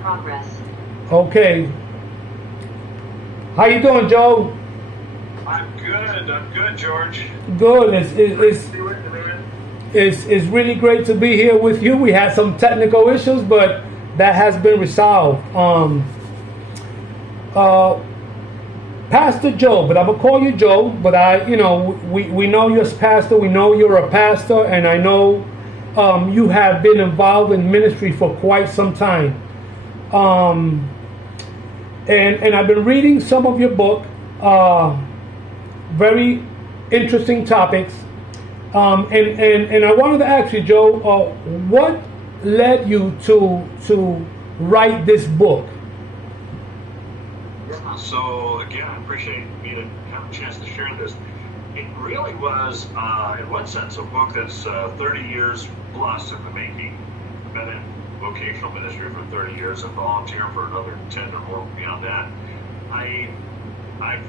progress. Okay. How you doing, Joe? I'm good, George. Good. It's It's really great to be here with you. We had some technical issues, but that has been resolved. Pastor Joe, but I'm gonna call you Joe. But we know you're a pastor. We know you're a pastor, and I know you have been involved in ministry for quite some time. And I've been reading some of your book. Very interesting topics. And I wanted to ask you, Joe, what led you to write this book? Yeah, so again, I appreciate me to have a chance to share this. It really was, in one sense, a book that's 30 years plus in the making. I've been in vocational ministry for 30 years and volunteer for another 10 or more beyond that. I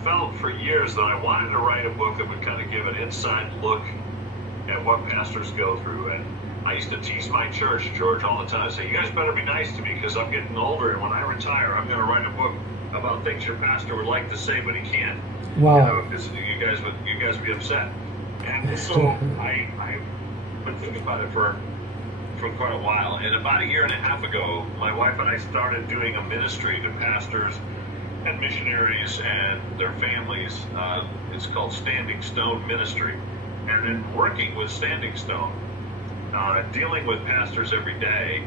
felt for years that I wanted to write a book that would kind of give an inside look at what pastors go through. And I used to tease my church, George, all the time. I say, you guys better be nice to me because I'm getting older, and when I retire, I'm going to write a book about things your pastor would like to say, but he can't. Wow. Because you guys would be upset. And so I've been thinking about it for quite a while. And about a year and a half ago, my wife and I started doing a ministry to pastors and missionaries and their families. It's called Standing Stone Ministry. And in working with Standing Stone, dealing with pastors every day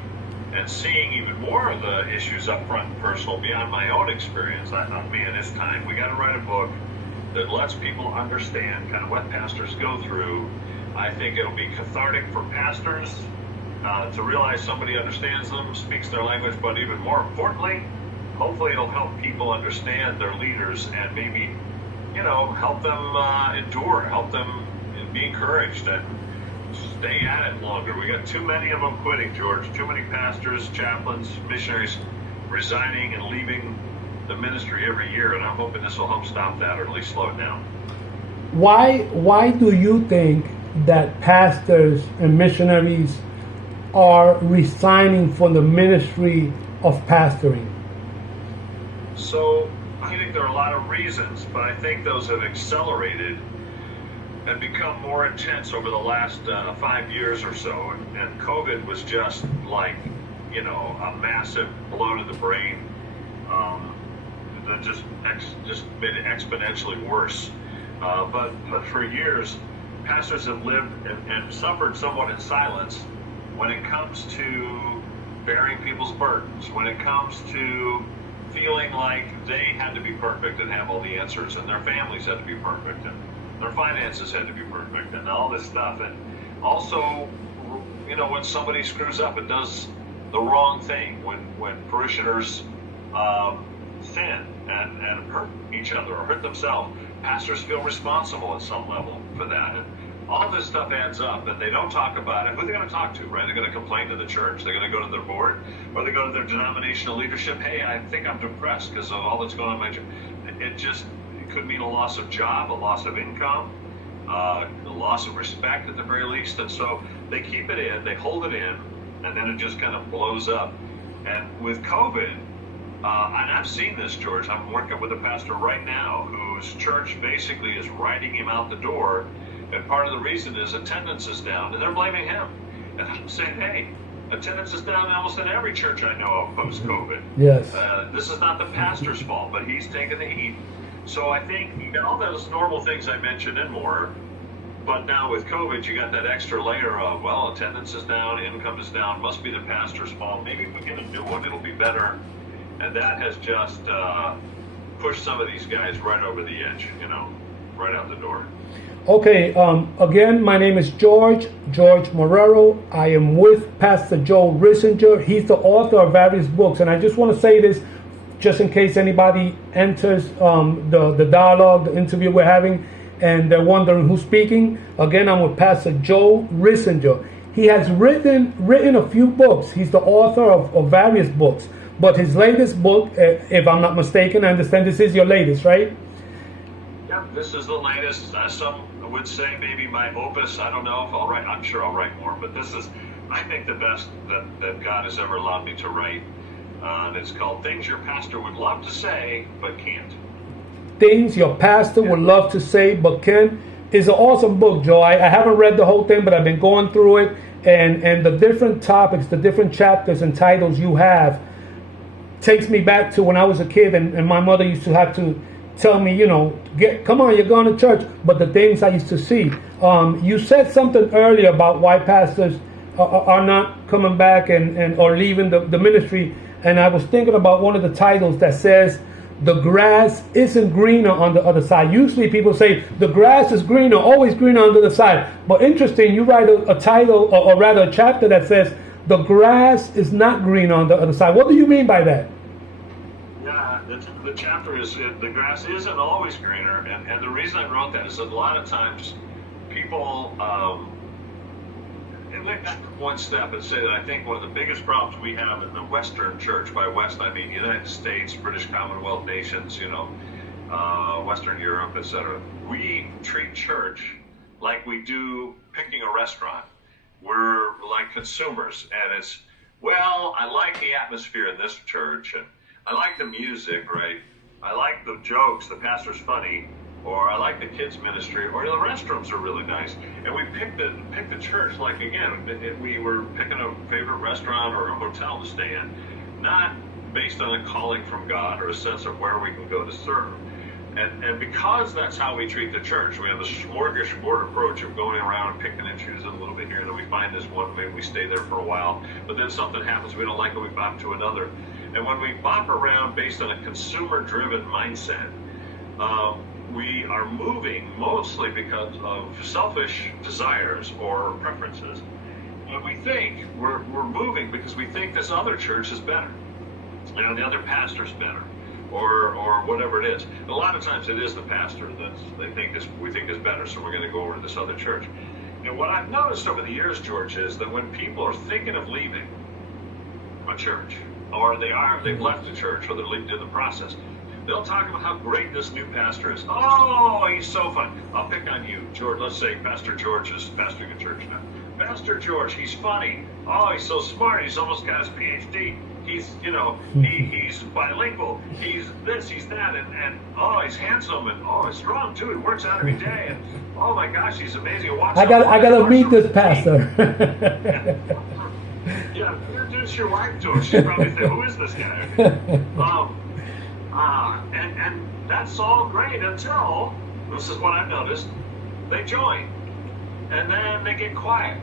and seeing even more of the issues up front and personal beyond my own experience, I thought, man, it's time. We got to write a book that lets people understand kind of what pastors go through. I think it'll be cathartic for pastors to realize somebody understands them, speaks their language, but even more importantly, hopefully it'll help people understand their leaders and maybe, help them endure, help them be encouraged and stay at it longer. We got too many of them quitting, George. Too many pastors, chaplains, missionaries resigning and leaving the ministry every year, and I'm hoping this will help stop that or at least slow it down. Why do you think that pastors and missionaries are resigning from the ministry of pastoring? So I think there are a lot of reasons, but I think those have accelerated and become more intense over the last 5 years or so. And COVID was just like, a massive blow to the brain that just made it exponentially worse. But for years, pastors have lived and suffered somewhat in silence when it comes to bearing people's burdens, when it comes to feeling like they had to be perfect and have all the answers, and their families had to be perfect, and their finances had to be perfect, and all this stuff. And also, when somebody screws up and does the wrong thing, when parishioners sin and hurt each other or hurt themselves, pastors feel responsible at some level for that. And all this stuff adds up, and they don't talk about it. Who are they going to talk to, right? They're going to complain to the church. They're going to go to their board, or they go to their denominational leadership. Hey, I think I'm depressed because of all that's going on in my church. It could mean a loss of job, a loss of income, a loss of respect at the very least. And so they keep it in, they hold it in, and then it just kind of blows up. And with COVID, and I've seen this, George. I'm working with a pastor right now whose church basically is writing him out the door. And part of the reason is attendance is down, and they're blaming him. And I'm saying, hey, attendance is down almost in every church I know of post-COVID. Yes. This is not the pastor's fault, but he's taking the heat. So I think all those normal things I mentioned and more, but now with COVID, you got that extra layer of, well, attendance is down, income is down, must be the pastor's fault. Maybe if we get a new one, it'll be better. And that has just pushed some of these guys right over the edge, right out the door. Okay, again, my name is George Marrero. I am with Pastor Joel Rissinger. He's the author of various books, and I just want to say this just in case anybody enters the dialogue, the interview we're having, and they're wondering who's speaking. Again, I'm with Pastor Joel Rissinger. He has written a few books. He's the author of various books, but his latest book, if I'm not mistaken, I understand this is your latest, right? Yeah, this is the latest. Some would say maybe my opus. I don't know if I'll write. I'm sure I'll write more, but this is, I think, the best that God has ever allowed me to write. And it's called Things Your Pastor Would Love to Say But Can't. Things Your Pastor Would Love to Say But Can't is an awesome book, Joe. I haven't read the whole thing, but I've been going through it. And the different topics, the different chapters and titles you have takes me back to when I was a kid, and my mother used to have to tell me, come on, you're going to church. But the things I used to see. You said something earlier about why pastors are not coming back and or leaving the ministry. And I was thinking about one of the titles that says, the grass isn't greener on the other side. Usually people say the grass is greener, always greener on the other side. But interesting, you write a title, or rather a chapter that says the grass is not greener on the other side. What do you mean by that? Yeah, the chapter is the grass isn't always greener. And the reason I wrote that is that a lot of times people, and let back one step and say that I think one of the biggest problems we have in the Western church, by West I mean United States, British Commonwealth nations, Western Europe, etc. We treat church like we do picking a restaurant. We're like consumers, and it's, well, I like the atmosphere in this church, and I like the music, right? I like the jokes, the pastor's funny, or I like the kids ministry, or the restrooms are really nice. And we picked the church like, again, we were picking a favorite restaurant or a hotel to stay in, not based on a calling from God or a sense of where we can go to serve. And because that's how we treat the church, we have a smorgasbord approach of going around and picking and choosing a little bit here, and then we find this one, maybe we stay there for a while, but then something happens, we don't like it, we bop to another. And when we bop around based on a consumer-driven mindset, we are moving mostly because of selfish desires or preferences. And we think we're moving because we think this other church is better, the other pastor's better, or whatever it is. And a lot of times it is the pastor that we think is better, so we're going to go over to this other church. And what I've noticed over the years, George, is that when people are thinking of leaving a church, or they've left the church, or they're in the process, they'll talk about how great this new pastor is. Oh, he's so fun. I'll pick on you, George. Let's say Pastor George is pastoring a church now. Pastor George, he's funny. Oh, he's so smart. He's almost got his PhD. He's, he's bilingual. He's this, he's that, and oh, he's handsome, and oh, he's strong too. He works out every day, and oh my gosh, he's amazing. I gotta meet this pastor. Yeah, introduce your wife to him. She'd probably say, who is this guy? And that's all great until, this is what I've noticed, they join. And then they get quiet.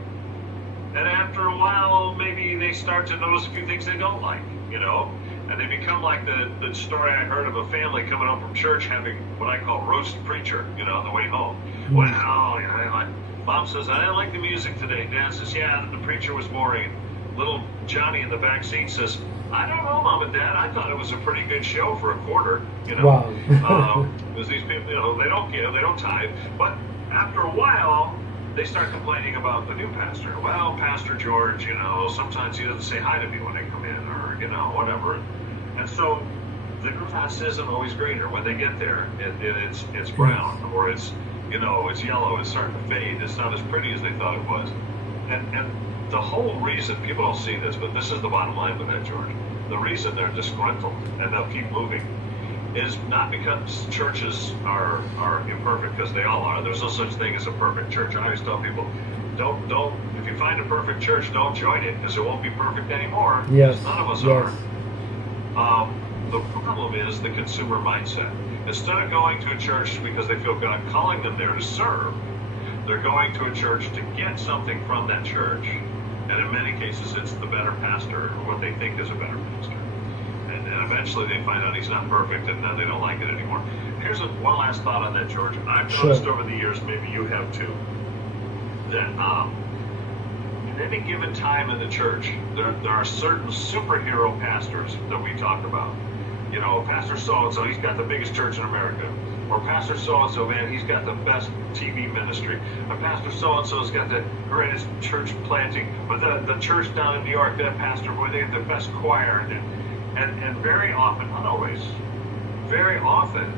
And after a while, maybe they start to notice a few things they don't like, And they become like the story I heard of a family coming home from church having what I call roast preacher, on the way home. Well, Mom says, I didn't like the music today. Dad says, yeah, the preacher was boring. Little Johnny in the back seat says, I don't know, Mom and Dad. I thought it was a pretty good show for a quarter, Wow. Because these people, they don't give, they don't tithe. But after a while, they start complaining about the new pastor. Well, Pastor George, sometimes he doesn't say hi to me when they come in, or, whatever. And so the grass isn't always greener. When they get there, it's brown, or it's yellow, it's starting to fade. It's not as pretty as they thought it was. And the whole reason, people don't see this, but this is the bottom line with that, George. The reason they're disgruntled and they'll keep moving is not because churches are imperfect, because they all are. There's no such thing as a perfect church. I always tell people, don't if you find a perfect church, don't join it, because it won't be perfect anymore. Yes. None of us are. The problem is the consumer mindset. Instead of going to a church because they feel God calling them there to serve, they're going to a church to get something from that church. And in many cases, it's the better pastor, or what they think is a better pastor. And eventually they find out he's not perfect, and then they don't like it anymore. Here's one last thought on that, George. I've noticed over the years, maybe you have too, that at any given time in the church, there are certain superhero pastors that we talk about. Pastor so-and-so, he's got the biggest church in America. Or Pastor so-and-so, man, he's got the best TV ministry. Or Pastor so-and-so's got the greatest church planting. But the church down in New York, that pastor, boy, they have the best choir. And very often, not always, very often,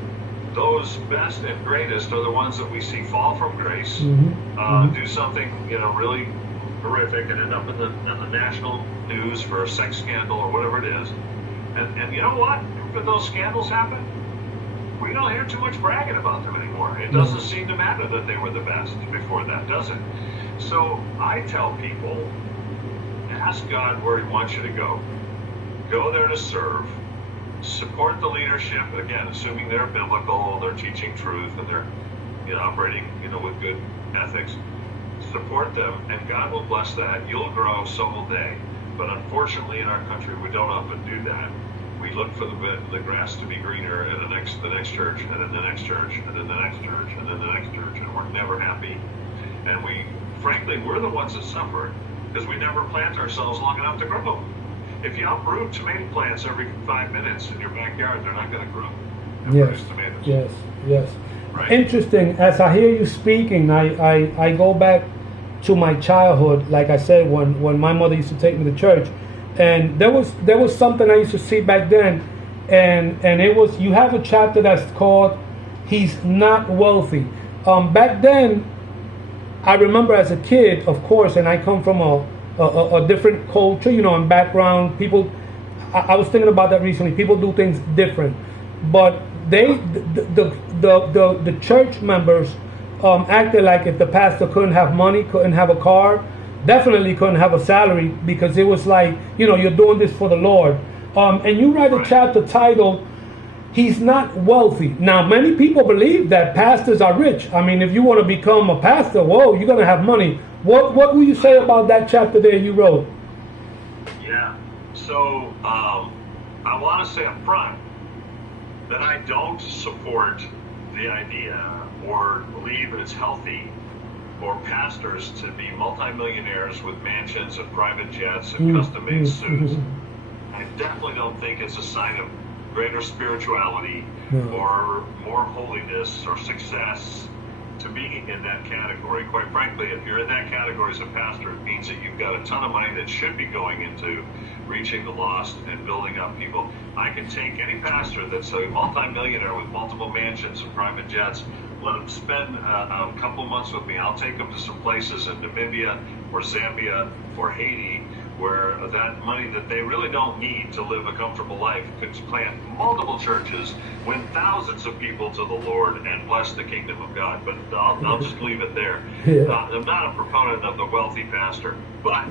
those best and greatest are the ones that we see fall from grace, do something, really horrific, and end up in the national news for a sex scandal or whatever it is. And you know what? After those scandals happened, we don't hear too much bragging about them anymore. It doesn't seem to matter that they were the best before that, does it? So I tell people, ask God where He wants you to go. Go there to serve. Support the leadership, again, assuming they're biblical, they're teaching truth, and they're operating with good ethics. Support them, and God will bless that. You'll grow, so will they. But unfortunately, in our country, we don't often do that. We look for the grass to be greener at the next church, and then the next church, and then the next church, and then the next church, and we're never happy. And frankly, we're the ones that suffer because we never plant ourselves long enough to grow. If you uproot tomato plants every 5 minutes in your backyard, they're not going to grow and produce tomatoes. Yes. Right? Interesting. As I hear you speaking, I go back to my childhood. Like I said, when my mother used to take me to church, and there was something I used to see back then, and it was, you have a chapter that's called "He's Not Wealthy." Back then, I remember as a kid, of course, and I come from a different culture, and background. People, I was thinking about that recently. People do things different, but the church members acted like if the pastor couldn't have money, couldn't have a car, definitely couldn't have a salary, because it was like, you're doing this for the Lord. And you write a chapter titled "He's Not Wealthy." Now, many people believe that pastors are rich. I mean, if you want to become a pastor, whoa, you're going to have money. What will you say about that chapter there you wrote? Yeah. So I want to say up front that I don't support the idea or believe that it's healthy for pastors to be multimillionaires with mansions and private jets and custom-made suits. I definitely don't think it's a sign of greater spirituality or more holiness or success to be in that category. Quite frankly, if you're in that category as a pastor, it means that you've got a ton of money that should be going into reaching the lost and building up people. I can take any pastor that's a multimillionaire with multiple mansions and private jets, let them spend a couple of months with me. I'll take them to some places in Namibia or Zambia or Haiti where that money that they really don't need to live a comfortable life could plant multiple churches, win thousands of people to the Lord, and bless the kingdom of God. But I'll just leave it there. I'm not a proponent of the wealthy pastor, but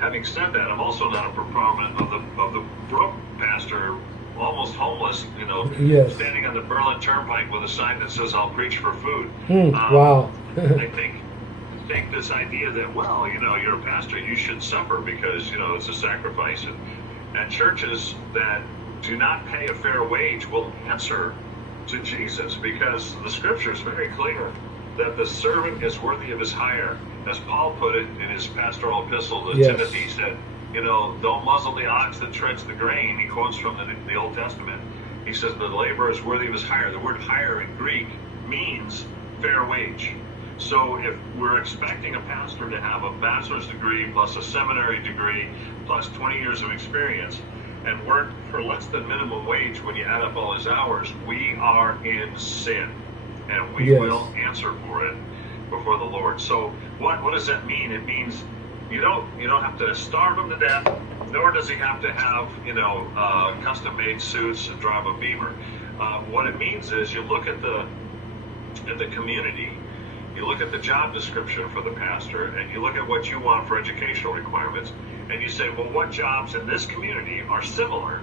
having said that, I'm also not a proponent of the broke pastor, almost homeless, standing on the Berlin Turnpike with a sign that says, "I'll preach for food." Wow. I think this idea that, well, you're a pastor, you should suffer because, it's a sacrifice. And churches that do not pay a fair wage will answer to Jesus, because the scripture is very clear that the servant is worthy of his hire. As Paul put it in his pastoral epistle to Timothy, he said, don't muzzle the ox that treads the grain. He quotes from the Old Testament. He says the laborer is worthy of his hire. The word hire in Greek means fair wage. So if we're expecting a pastor to have a bachelor's degree plus a seminary degree plus 20 years of experience and work for less than minimum wage when you add up all his hours, we are in sin, and we will answer for it before the Lord. So what does that mean? It means you don't have to starve him to death, nor does he have to have custom-made suits and drive a Beamer. What it means is you look at the community. You look at the job description for the pastor, and you look at what you want for educational requirements, and you say, well, what jobs in this community are similar?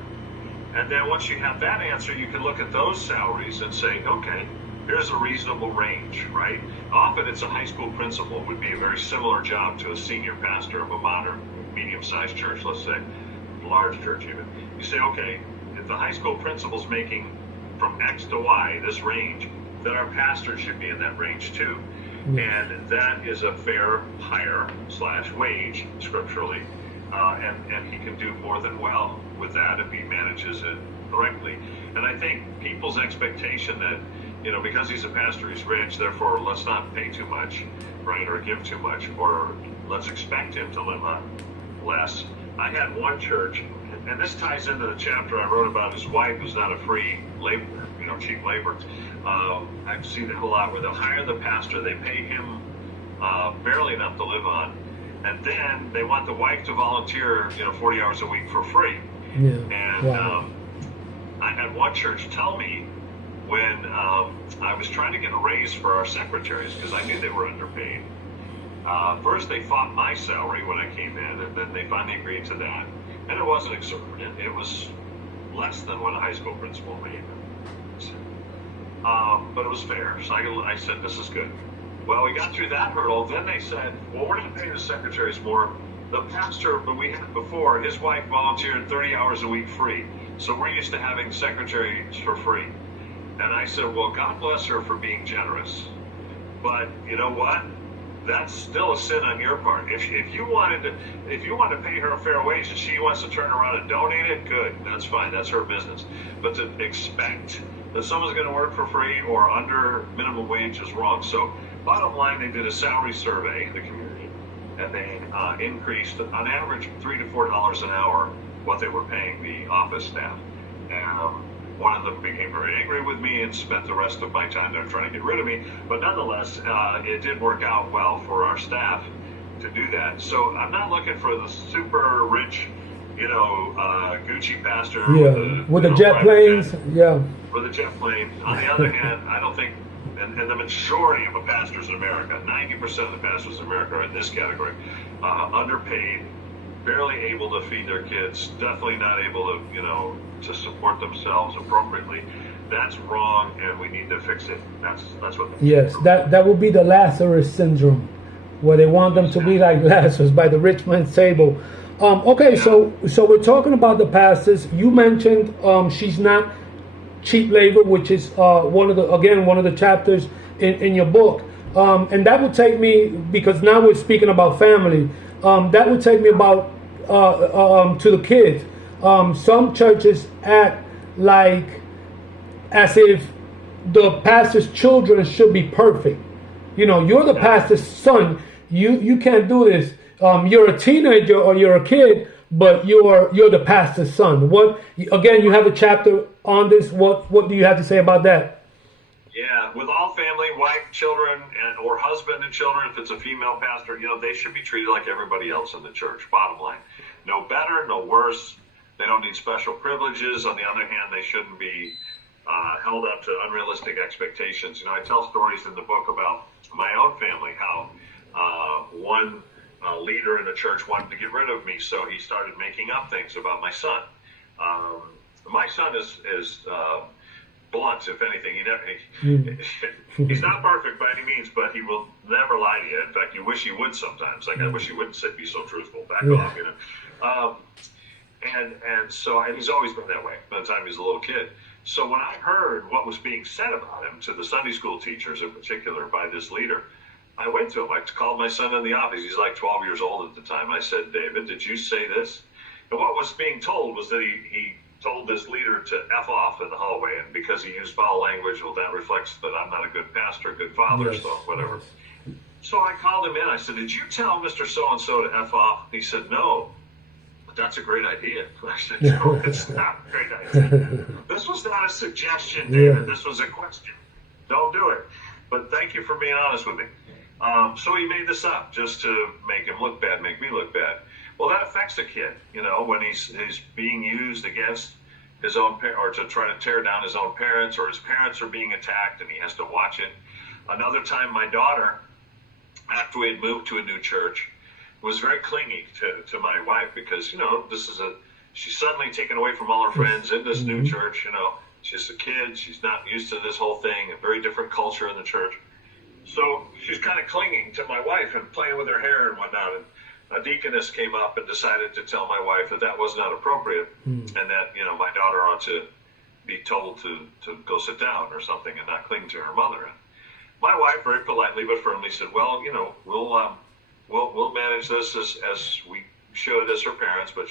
And then once you have that answer, you can look at those salaries and say, okay, here's a reasonable range, right? Often it's a high school principal would be a very similar job to a senior pastor of a modern, medium-sized church, let's say, large church even. You say, okay, if the high school principal's making from X to Y, this range, then our pastor should be in that range too. And that is a fair hire / wage scripturally, and he can do more than well with that if he manages it correctly. And I think people's expectation that, because he's a pastor, he's rich, therefore let's not pay too much, right, or give too much, or let's expect him to live on less. I had one church, and this ties into the chapter I wrote about his wife who's not a free laborer, cheap labor. I've seen it a lot where they'll hire the pastor, they pay him barely enough to live on, and then they want the wife to volunteer 40 hours a week for free. Yeah. And Wow. I had one church tell me when I was trying to get a raise for our secretaries because I knew they were underpaid. First, they fought my salary when I came in, and then they finally agreed to that. And it wasn't exorbitant. It was less than what a high school principal made. But it was fair. So I said, this is good. Well, we got through that hurdle. Then they said, well, we're going to pay the secretaries more. The pastor that we had before, his wife volunteered 30 hours a week free. So we're used to having secretaries for free. And I said, well, God bless her for being generous. But you know what? That's still a sin on your part. If you want to pay her a fair wage and she wants to turn around and donate it, good. That's fine. That's her business. But to expect that someone's going to work for free or under minimum wage is wrong. So bottom line, they did a salary survey in the community, and they increased on average $3 to $4 an hour what they were paying the office staff. And one of them became very angry with me and spent the rest of my time there trying to get rid of me. But nonetheless, it did work out well for our staff to do that. So I'm not looking for the super rich, Gucci pastor with the jet planes. Yeah. With a jet plane. On the other hand, I don't think, and the majority of the pastors in America, 90% of the pastors in America are in this category, underpaid, barely able to feed their kids, definitely not able to, to support themselves appropriately. That's wrong, and we need to fix it. That's what. Yes, that would be the Lazarus syndrome, where they want them to be like Lazarus by the rich man's table. Okay, Yeah. so we're talking about the pastors. You mentioned she's not cheap labor, which is one of the chapters in your book, and that would take me, because now we're speaking about family. That would take me about to the kids. Some churches act like as if the pastor's children should be perfect. You're the pastor's son. You can't do this. You're a teenager or you're a kid, but you're the pastor's son. You have a chapter on this. What do you have to say about that? Yeah, with all family, wife, children, or husband and children, if it's a female pastor, they should be treated like everybody else in the church, bottom line. No better, no worse. They don't need special privileges. On the other hand, they shouldn't be held up to unrealistic expectations. I tell stories in the book about my own family, how one leader in the church wanted to get rid of me, so he started making up things about my son. My son is blunt, if anything. He's not perfect by any means, but he will never lie to you. In fact, you wish he would sometimes. Like, I wish he wouldn't be so truthful. Back off, And he's always been that way by the time he was a little kid. So when I heard what was being said about him to the Sunday school teachers in particular by this leader, I went to him. I called my son in the office. He's like 12 years old at the time. I said, David, did you say this? And what was being told was that he told this leader to F off in the hallway, and because he used foul language, well, that reflects that I'm not a good pastor, good father, so whatever. Yes. So I called him in. I said, did you tell Mr. So-and-so to F off? He said, no. But that's a great idea. I said, no, it's not a great idea. This was not a suggestion, David. Yeah. This was a question. Don't do it. But thank you for being honest with me. So he made this up just to make him look bad, make me look bad. Well, that affects a kid, when he's being used against his own or to try to tear down his own parents, or his parents are being attacked and he has to watch it. Another time, my daughter, after we had moved to a new church, was very clingy to my wife because, she's suddenly taken away from all her friends in this new church, she's a kid, she's not used to this whole thing, a very different culture in the church. So she's kind of clinging to my wife and playing with her hair and whatnot. And a deaconess came up and decided to tell my wife that was not appropriate and that, my daughter ought to be told to go sit down or something and not cling to her mother. And my wife very politely but firmly said, well, we'll manage this as we should as her parents, but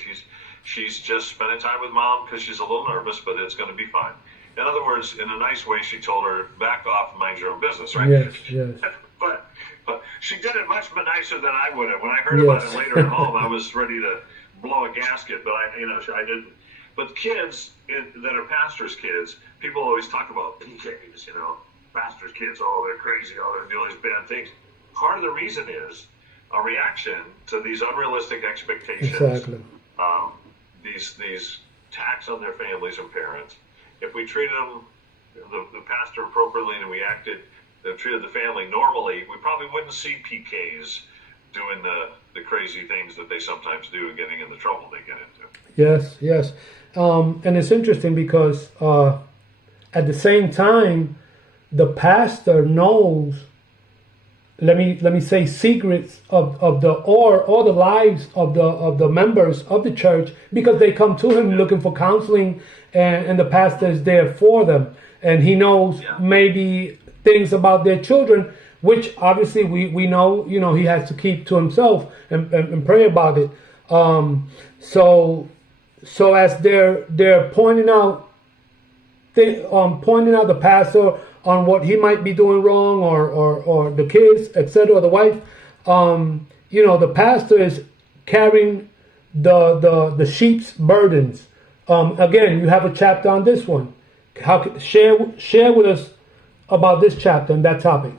she's just spending time with mom because she's a little nervous, but it's going to be fine. In other words, in a nice way, she told her, back off, mind your own business, right? Yes. But she did it much nicer than I would have. When I heard about it later at home, I was ready to blow a gasket, but I didn't. But kids that are pastors' kids, people always talk about PKs, pastors' kids, they're crazy, they're doing these bad things. Part of the reason is a reaction to these unrealistic expectations. Exactly. These tax on their families and parents. If we treated them, the pastor appropriately, and we treated the family normally, we probably wouldn't see PKs doing the crazy things that they sometimes do and getting in the trouble they get into. Yes, yes. And it's interesting because at the same time, the pastor knows, let me say, secrets of the or the lives of the members of the church, because they come to him looking for counseling, and the pastor is there for them, and he knows maybe things about their children, which obviously we know, he has to keep to himself and pray about it. So as they're pointing out the pastor on what he might be doing wrong, or the kids, etc., the wife, the pastor is carrying the sheep's burdens. Again, you have a chapter on this one. Share with us about this chapter and that topic.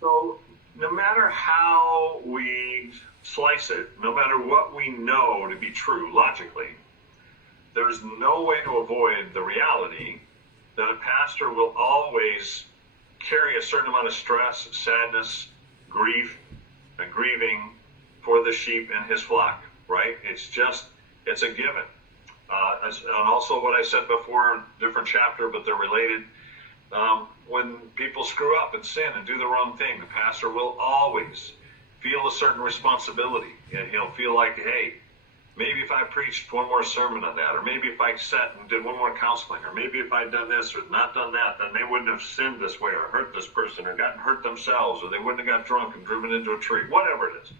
So, no matter how we slice it, no matter what we know to be true logically, there's no way to avoid the reality that a pastor will always carry a certain amount of stress, sadness, grief, and grieving for the sheep in his flock, right? It's a given. And also what I said before, different chapter, but they're related. When people screw up and sin and do the wrong thing, the pastor will always feel a certain responsibility. And he'll feel like, hey, maybe if I preached one more sermon on that, or maybe if I sat and did one more counseling, or maybe if I'd done this or not done that, then they wouldn't have sinned this way or hurt this person or gotten hurt themselves, or they wouldn't have got drunk and driven into a tree, whatever it is.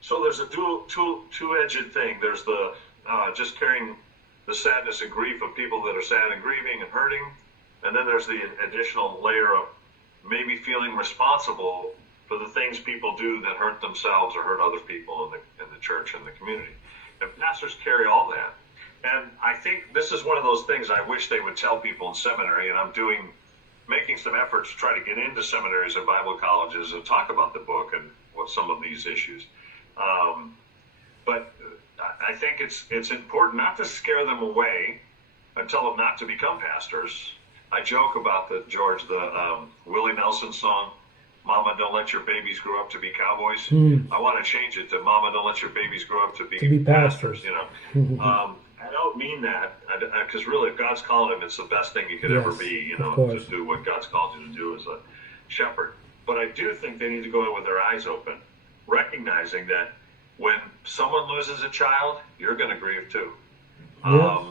So there's a two-edged thing. There's the just carrying the sadness and grief of people that are sad and grieving and hurting, and then there's the additional layer of maybe feeling responsible for the things people do that hurt themselves or hurt other people in the church and the community. And pastors carry all that. And I think this is one of those things I wish they would tell people in seminary, and I'm making some efforts to try to get into seminaries and Bible colleges and talk about the book and some of these issues. But I think it's important not to scare them away and tell them not to become pastors. I joke about the Willie Nelson song, Mama, don't let your babies grow up to be cowboys. I want to change it to Mama, don't let your babies grow up to be pastors. I don't mean that, because really, if God's calling them, it's the best thing you could ever be. Just do what God's called you to do as a shepherd. But I do think they need to go in with their eyes open, recognizing that when someone loses a child, you're going to grieve too. Yes.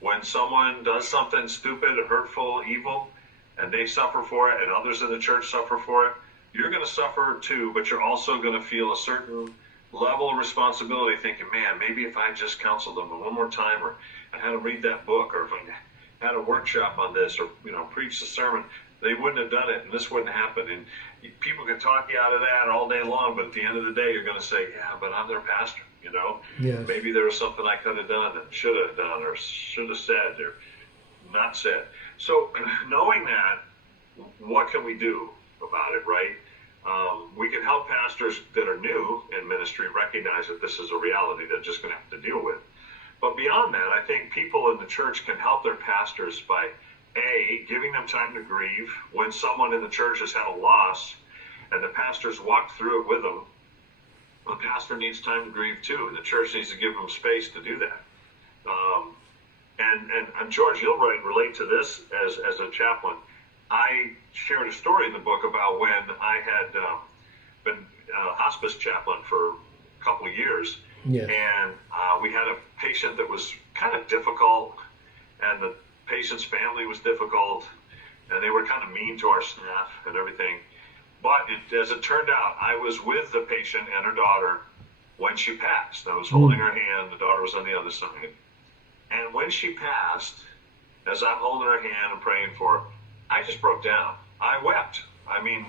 When someone does something stupid, hurtful, evil, and they suffer for it, and others in the church suffer for it, you're going to suffer too, but you're also going to feel a certain level of responsibility, thinking, man, maybe if I just counseled them one more time, or I had them read that book, or if I had a workshop on this, or preached a sermon, they wouldn't have done it, and this wouldn't happen. And people can talk you out of that all day long, but at the end of the day, you're going to say, yeah, but I'm their pastor, Yes. Maybe there was something I could have done and should have done, or should have said, or not said. So knowing that, what can we do about it, right? We can help pastors that are new in ministry recognize that this is a reality they're just going to have to deal with. But beyond that, I think people in the church can help their pastors by, A, giving them time to grieve. When someone in the church has had a loss and the pastors walk through it with them, the pastor needs time to grieve too, and the church needs to give them space to do that. And George, you'll relate to this as a chaplain. I shared a story in the book about when I had been a hospice chaplain for a couple of years. Yes. And we had a patient that was kind of difficult, and the patient's family was difficult, and they were kind of mean to our staff and everything. But as it turned out, I was with the patient and her daughter when she passed. I was holding her hand. The daughter was on the other side. And when she passed, as I'm holding her hand and praying for her, I just broke down. I wept.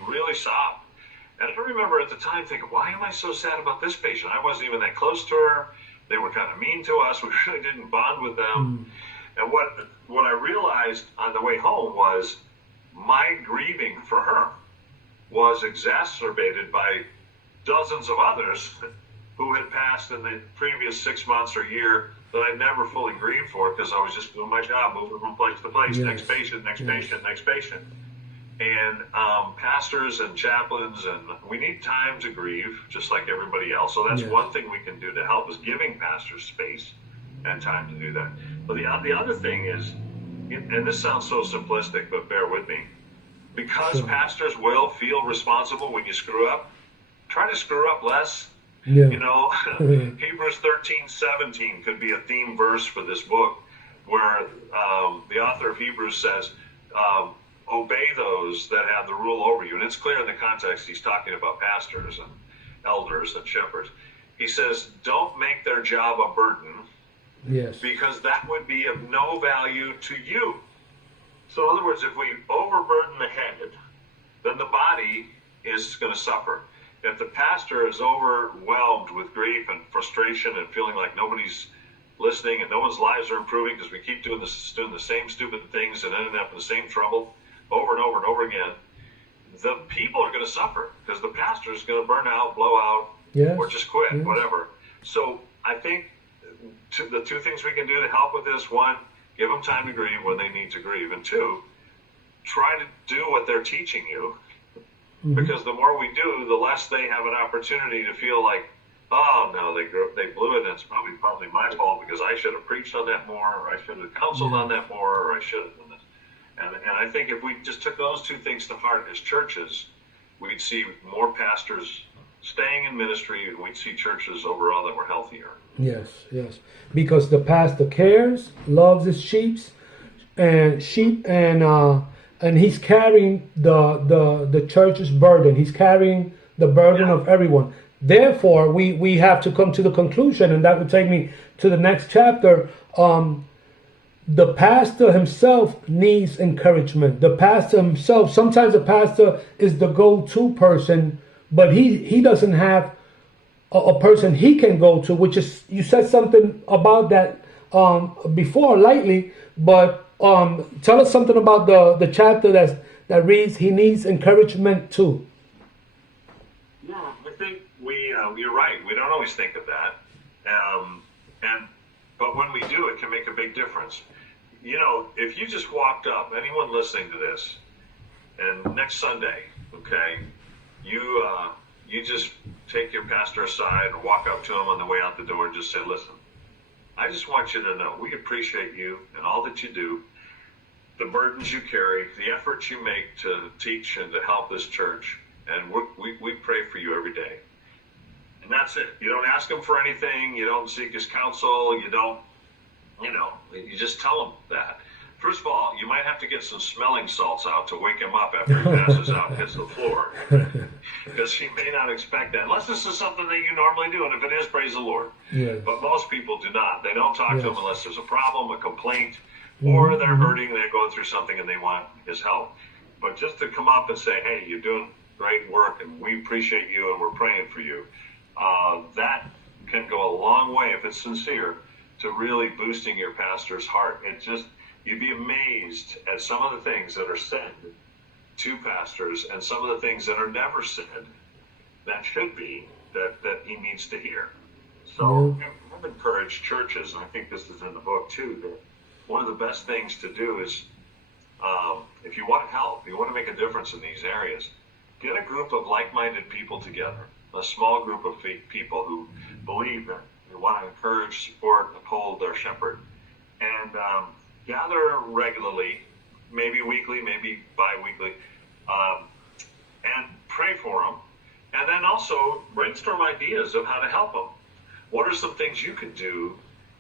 Really sobbed. And I remember at the time thinking, why am I so sad about this patient? I wasn't even that close to her. They were kind of mean to us. We really didn't bond with them. And what I realized on the way home was my grieving for her was exacerbated by dozens of others who had passed in the previous 6 months or year that I'd never fully grieved for because I was just doing my job, moving from place to place, Yes. next patient, next patient, next patient. And pastors and chaplains, and we need time to grieve just like everybody else. So that's one thing we can do to help is giving pastors space and time to do that. But the other thing is, and this sounds so simplistic, but bear with me, because pastors will feel responsible when you screw up, try to screw up less. Yeah. You know, Hebrews 13:17 could be a theme verse for this book, where the author of Hebrews says, obey those that have the rule over you. And it's clear in the context he's talking about pastors and elders and shepherds. He says, don't make their job a burden, because that would be of no value to you. So in other words, if we overburden the head, then the body is going to suffer. If the pastor is overwhelmed with grief and frustration and feeling like nobody's listening and no one's lives are improving because we keep doing the same stupid things and ending up in the same trouble over and over and over again, the people are going to suffer because the pastor is going to burn out, blow out, or just quit, whatever. So I think the two things we can do to help with this: one, give them time to grieve when they need to grieve, and two, try to do what they're teaching you. Because the more we do, the less they have an opportunity to feel like, oh, no, they blew it, and it's probably my fault because I should have preached on that more, or I should have counseled on that more, or I should have done this. And I think if we just took those two things to heart as churches, we'd see more pastors staying in ministry, and we'd see churches overall that were healthier. Yes. Because the pastor cares, loves his sheep, and he's carrying the church's burden. He's carrying the burden of everyone. Therefore, we have to come to the conclusion, and that would take me to the next chapter. The pastor himself needs encouragement. The pastor himself, sometimes the pastor is the go-to person, but he doesn't have a person he can go to, which is, you said something about that before lightly, but tell us something about the chapter that reads, he needs encouragement too. Yeah, I think you're right. We don't always think of that. But when we do, it can make a big difference. You know, if you just walked up, anyone listening to this, and next Sunday, okay, you just take your pastor aside and walk up to him on the way out the door and just say, listen, I just want you to know we appreciate you and all that you do, the burdens you carry, the efforts you make to teach and to help this church, and we pray for you every day. And that's it. You don't ask him for anything. You don't seek his counsel. You don't, you just tell him that. First of all, you might have to get some smelling salts out to wake him up after he passes out and hits the floor, because he may not expect that, unless this is something that you normally do. And if it is, praise the Lord. Yes. But most people do not. They don't talk to him unless there's a problem, a complaint, or they're hurting, they're going through something, and they want his help. But just to come up and say, hey, you're doing great work, and we appreciate you, and we're praying for you, that can go a long way, if it's sincere, to really boosting your pastor's heart. You'd be amazed at some of the things that are said to pastors and some of the things that are never said that should be, that he needs to hear. So I've encouraged churches, and I think this is in the book too, that one of the best things to do is, if you want to help, you want to make a difference in these areas, get a group of like-minded people together, a small group of people who believe that they want to encourage, support, uphold their shepherd, and gather regularly, maybe weekly, maybe bi-weekly, and pray for them, and then also brainstorm ideas of how to help them. What are some things you can do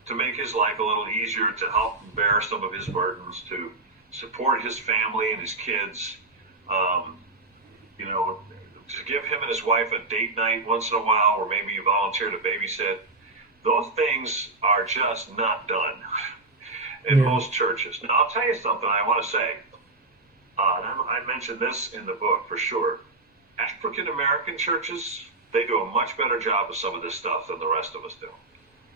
to make his life a little easier, to help bear some of his burdens, to support his family and his kids, to give him and his wife a date night once in a while, or maybe you volunteer to babysit. Those things are just not done in most churches. Now, I'll tell you something I want to say. I mentioned this in the book for sure. African American churches, they do a much better job of some of this stuff than the rest of us do.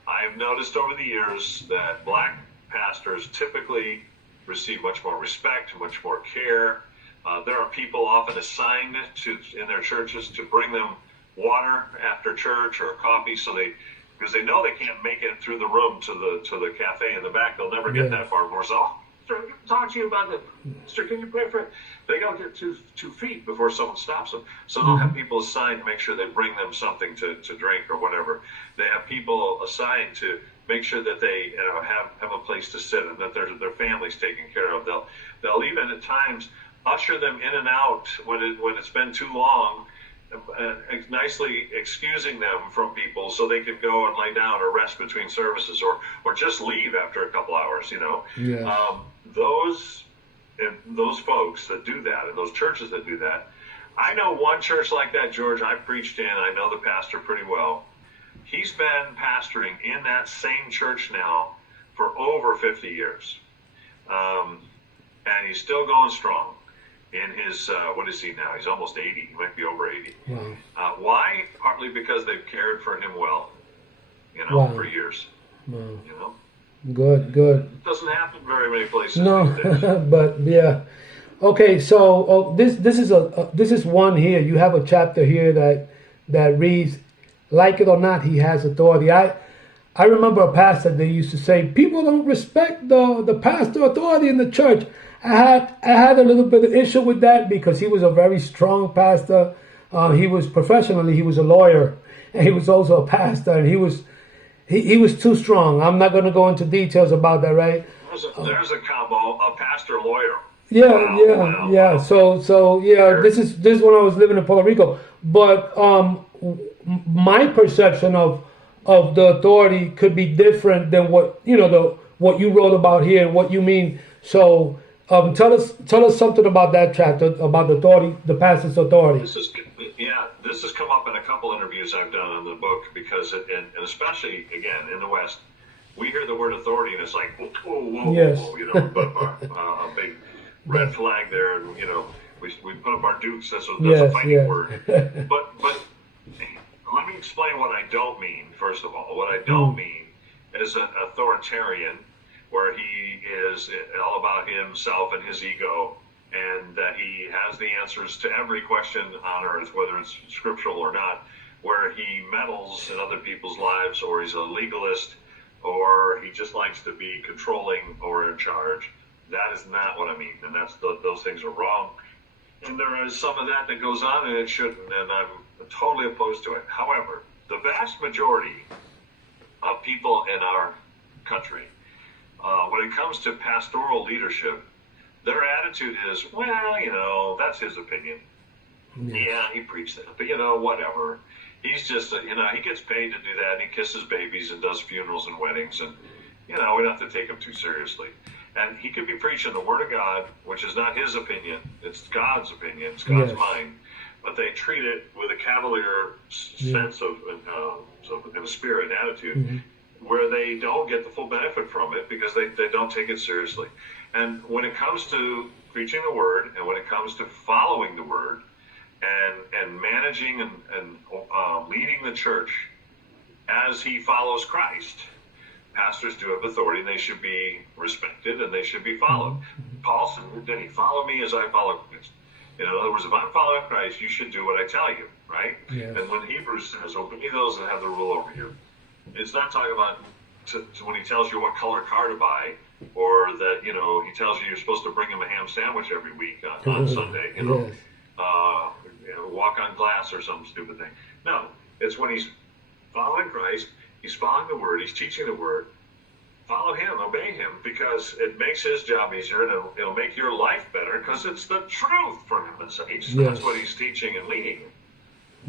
I've noticed over the years that black pastors typically receive much more respect, much more care. There are people often assigned in their churches to bring them water after church or coffee, because they know they can't make it through the room to the cafe in the back. They'll never get that far before. So, sir, I can talk to you about sir, can you pray for it? They got to get 2 feet before someone stops them. So they'll have people assigned to make sure they bring them something to drink or whatever. They have people assigned to make sure that they have a place to sit and that their family's taken care of. They'll even at times usher them in and out when it's been too long, nicely excusing them from people so they can go and lay down or rest between services or just leave after a couple hours, Yeah. Those folks that do that and those churches that do that. I know one church like that, George, I preached in. I know the pastor pretty well. He's been pastoring in that same church now for over 50 years. And he's still going strong in his, what is he now? He's almost 80. He might be over 80. Wow. Why? Partly because they've cared for him well, for years. Wow. Good. It doesn't happen very many places. No, but yeah. Okay, so this is one here. You have a chapter here that reads, "Like it or not, he has authority." I remember a pastor that used to say, "People don't respect the pastor authority in the church." I had a little bit of issue with that because he was a very strong pastor. He was a lawyer, and he was also a pastor, and he was too strong. I'm not going to go into details about that, right? There's a combo, a pastor lawyer. Yeah, yeah. So yeah, this is when I was living in Puerto Rico. But my perception of the authority could be different than what what you wrote about here and what you mean. So tell us something about that chapter about the authority, the pastor's authority. This has come up in a couple interviews I've done on the book because, and especially again in the West, we hear the word authority and it's like whoa, yes. But a big red flag there, and we put up our dukes. That's a fighting word. But let me explain what I don't mean. First of all, what I don't mean is an authoritarian, where he is all about himself and his ego, and that he has the answers to every question on earth, whether it's scriptural or not, where he meddles in other people's lives, or he's a legalist, or he just likes to be controlling or in charge. That is not what I mean, and those things are wrong. And there is some of that goes on, and it shouldn't, and I'm totally opposed to it. However, the vast majority of people in our country, when it comes to pastoral leadership, their attitude is, well, that's his opinion. Yeah, he preached that, but whatever. He's just, he gets paid to do that, and he kisses babies and does funerals and weddings, and, we don't have to take him too seriously. And he could be preaching the Word of God, which is not his opinion. It's God's opinion. It's God's mind. But they treat it with a cavalier sense of in a spirit attitude, where they don't get the full benefit from it because they don't take it seriously. And when it comes to preaching the Word, and when it comes to following the Word, and managing and leading the church as he follows Christ, pastors do have authority, and they should be respected, and they should be followed. Paul said, "Did he follow me as I follow Christ?" In other words, if I'm following Christ, you should do what I tell you, right? Yes. And when Hebrews says, "Obey those that have the rule over you," it's not talking about when he tells you what color car to buy, or that he tells you you're supposed to bring him a ham sandwich every week on Sunday, yes. Walk on glass or some stupid thing. No, it's when he's following Christ. He's following the Word. He's teaching the Word. Follow him. Obey him, because it makes his job easier, and it'll make your life better, because it's the truth, for heaven's sakes. Yes. That's what he's teaching and leading.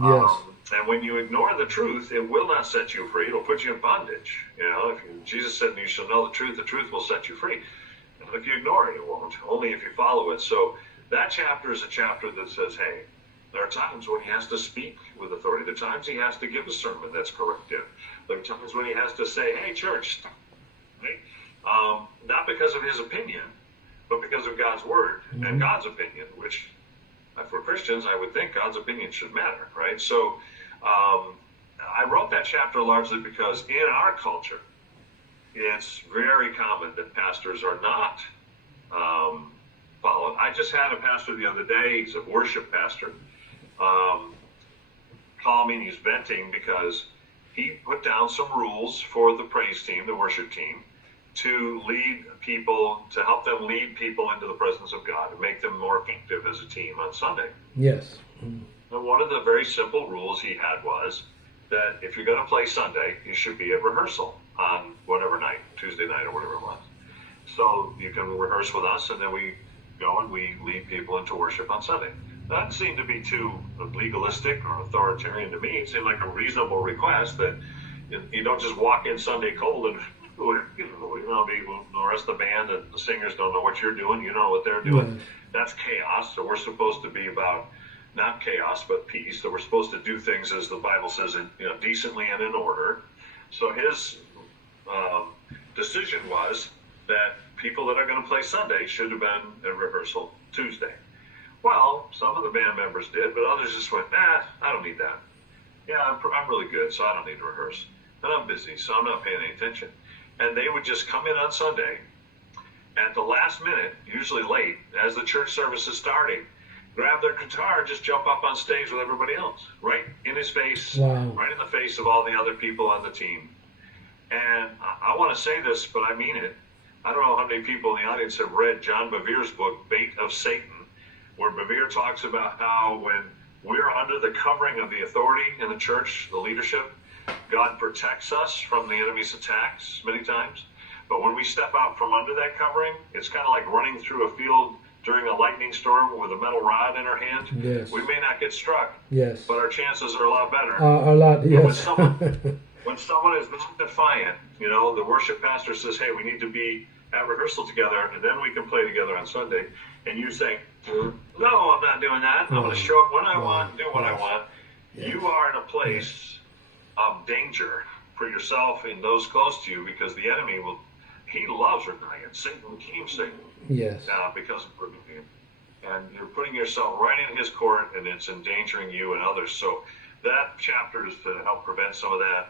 Yes. And when you ignore the truth, it will not set you free. It'll put you in bondage. Jesus said, "You shall know the truth will set you free." And if you ignore it, it won't. Only if you follow it. So that chapter is a chapter that says, hey, there are times when he has to speak with authority. There are times he has to give a sermon that's corrective. There are times when he has to say, "Hey, church," right? Not because of his opinion, but because of God's Word and God's opinion, which for Christians, I would think God's opinion should matter, right? So I wrote that chapter largely because in our culture, it's very common that pastors are not followed. I just had a pastor the other day. He's a worship pastor. call me and he's venting because he put down some rules for the praise team, the worship team, to lead people, to help them lead people into the presence of God and make them more effective as a team on Sunday. Yes. And one of the very simple rules he had was that if you're going to play Sunday, you should be at rehearsal on whatever night, Tuesday night or whatever it was. So you can rehearse with us, and then we go and we lead people into worship on Sunday. That seemed to be too legalistic or authoritarian to me. It seemed like a reasonable request that you don't just walk in Sunday cold and the rest of the band and the singers don't know what you're doing. You know what they're doing. Yes. That's chaos. So we're supposed to be about not chaos but peace. So we're supposed to do things as the Bible says, decently and in order. So his decision was that people that are going to play Sunday should have been at rehearsal Tuesday. Well, some of the band members did, but others just went, I don't need that. Yeah, I'm really good, so I don't need to rehearse. And I'm busy, so I'm not paying any attention. And they would just come in on Sunday at the last minute, usually late, as the church service is starting, grab their guitar and just jump up on stage with everybody else, right in his face, Wow. right in the face of all the other people on the team. And I want to say this, but I mean it. I don't know how many people in the audience have read John Bevere's book, Bait of Satan, where Bevere talks about how when we're under the covering of the authority in the church, the leadership, God protects us from the enemy's attacks many times. But when we step out from under that covering, it's kind of like running through a field during a lightning storm with a metal rod in our hand. Yes. We may not get struck, Yes. but our chances are a lot better. A lot, yes. When someone is defiant, the worship pastor says, hey, we need to be at rehearsal together, and then we can play together on Sunday. And you say, no, I'm not doing that. I'm going to show up when I want, do what I want. Yes. You are in a place of danger for yourself and those close to you because the enemy he loves rebellion. Satan became Satan. Yes. Because of rebellion. And you're putting yourself right in his court, and it's endangering you and others. So that chapter is to help prevent some of that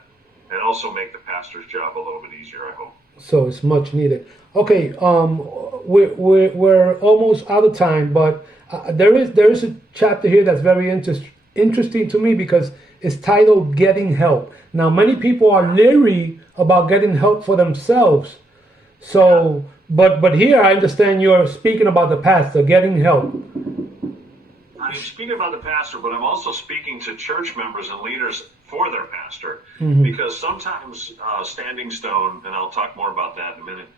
and also make the pastor's job a little bit easier, I hope. So it's much needed. Okay, we're almost out of time, but there is a chapter here that's very interesting to me because it's titled "Getting Help." Now, many people are leery about getting help for themselves. So, but here I understand you're speaking about the pastor getting help. I'm speaking about the pastor, but I'm also speaking to church members and leaders for their pastor, because sometimes Standing Stone, and I'll talk more about that in a minute,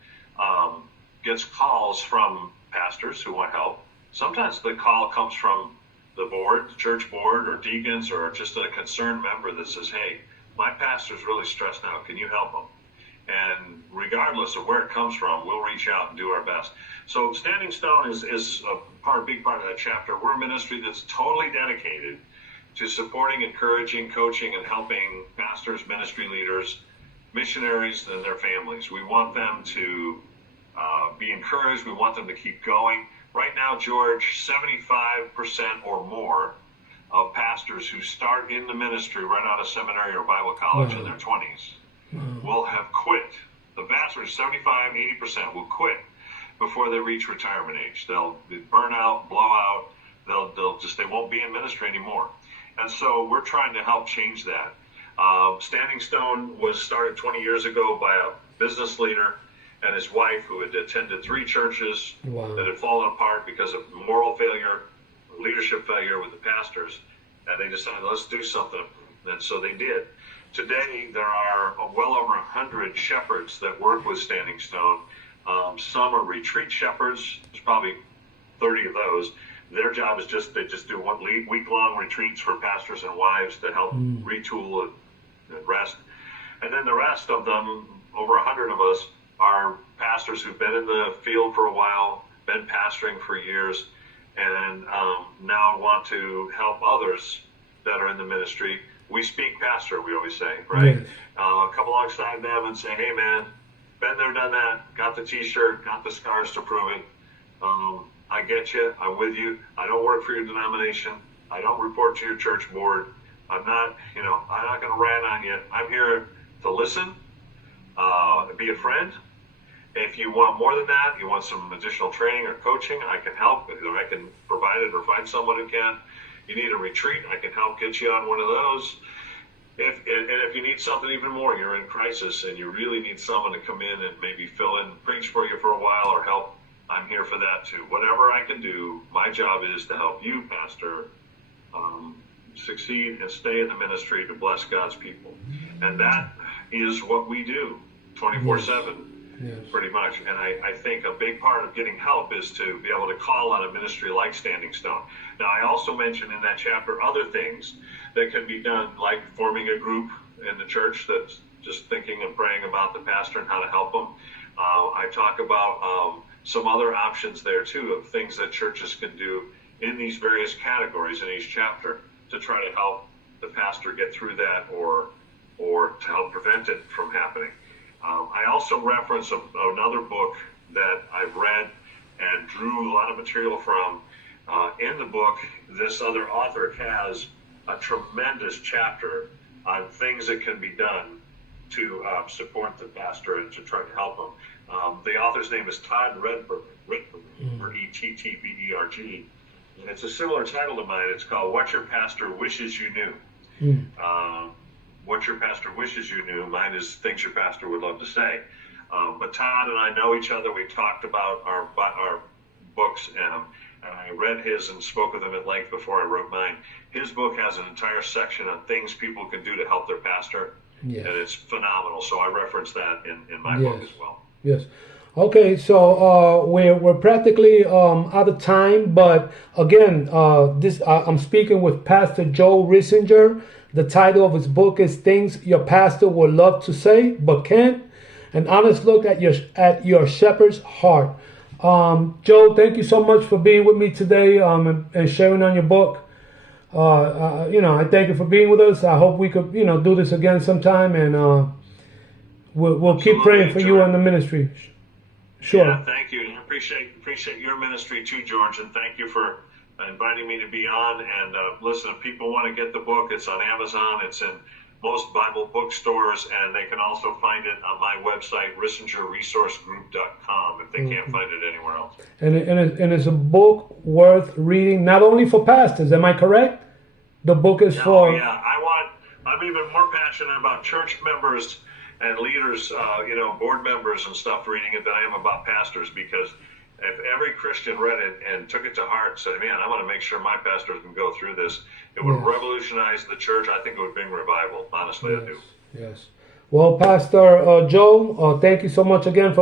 gets calls from pastors who want help. Sometimes the call comes from the board, the church board, or deacons, or just a concerned member that says, hey, my pastor's really stressed out. Can you help him? And regardless of where it comes from, we'll reach out and do our best. So Standing Stone is a big part of that chapter. We're a ministry that's totally dedicated to supporting, encouraging, coaching, and helping pastors, ministry leaders, missionaries, and their families. We want them to be encouraged. We want them to keep going. Right now, George, 75% or more of pastors who start in the ministry right out of seminary or Bible college in their 20s will have quit. The vast majority, 75, 80% will quit before they reach retirement age. They'll burn out, blow out. They won't be in ministry anymore. And so we're trying to help change that. Standing Stone was started 20 years ago by a business leader and his wife who had attended 3 churches that had fallen apart because of moral failure, leadership failure with the pastors. And they decided, let's do something. And so they did. Today, there are well over 100 shepherds that work with Standing Stone. Some are retreat shepherds. There's probably 30 of those. Their job is they just do week-long retreats for pastors and wives to help retool and rest. And then the rest of them, over 100 of us, are pastors who've been in the field for a while, been pastoring for years, and now want to help others that are in the ministry. We speak pastor, we always say, right? Yes. Come alongside them and say, hey, man, been there, done that, got the T-shirt, got the scars to prove it. I get you. I'm with you. I don't work for your denomination. I don't report to your church board. I'm not going to rat on you. I'm here to listen, be a friend. If you want more than that, you want some additional training or coaching, I can help. Either I can provide it or find someone who can. you need a retreat, I can help get you on one of those. If you need something even more, you're in crisis and you really need someone to come in and maybe fill in, preach for you for a while or help, I'm here for that too. Whatever I can do, my job is to help you, Pastor, succeed and stay in the ministry to bless God's people. And that is what we do 24/7. Yes. Pretty much. And I think a big part of getting help is to be able to call on a ministry like Standing Stone. Now, I also mentioned in that chapter other things that can be done, like forming a group in the church that's just thinking and praying about the pastor and how to help them. I talk about some other options there, too, of things that churches can do in these various categories in each chapter to try to help the pastor get through that or to help prevent it from happening. I also reference another book that I've read and drew a lot of material from. In the book, this other author has a tremendous chapter on things that can be done to support the pastor and to try to help him. The author's name is Todd Redberg, Rettberg, and it's a similar title to mine. It's called What Your Pastor Wishes You Knew. What Your Pastor Wishes You Knew. Mine is Things Your Pastor Would Love to Say. But Todd and I know each other. We talked about our books, and I read his and spoke with him at length before I wrote mine. His book has an entire section on things people can do to help their pastor, and it's phenomenal. So I reference that in my book as well. Yes. Okay, so we're practically out of time, but again, I'm speaking with Pastor Joel Rissinger. The title of his book is Things Your Pastor Would Love to Say But Can't: An Honest Look at your Shepherd's Heart. Joel, thank you so much for being with me today and sharing on your book. I thank you for being with us. I hope we could do this again sometime, and we'll keep praying for you in the ministry. Sure. Yeah, thank you. And I appreciate your ministry too, George, and thank you for inviting me to be on. And listen, if people want to get the book, it's on Amazon. It's in most Bible bookstores, and they can also find it on my website, RissingerResourceGroup.com, if they can't find it anywhere else. And it's a book worth reading, not only for pastors. Am I correct? The book is for... Yeah, I'm even more passionate about church members and leaders, board members and stuff reading it than I am about pastors, because if every Christian read it and took it to heart and said, man, I want to make sure my pastor can go through this, it would revolutionize the church. I think it would bring revival. Honestly, I do. Yes. Well, Pastor Joel, thank you so much again for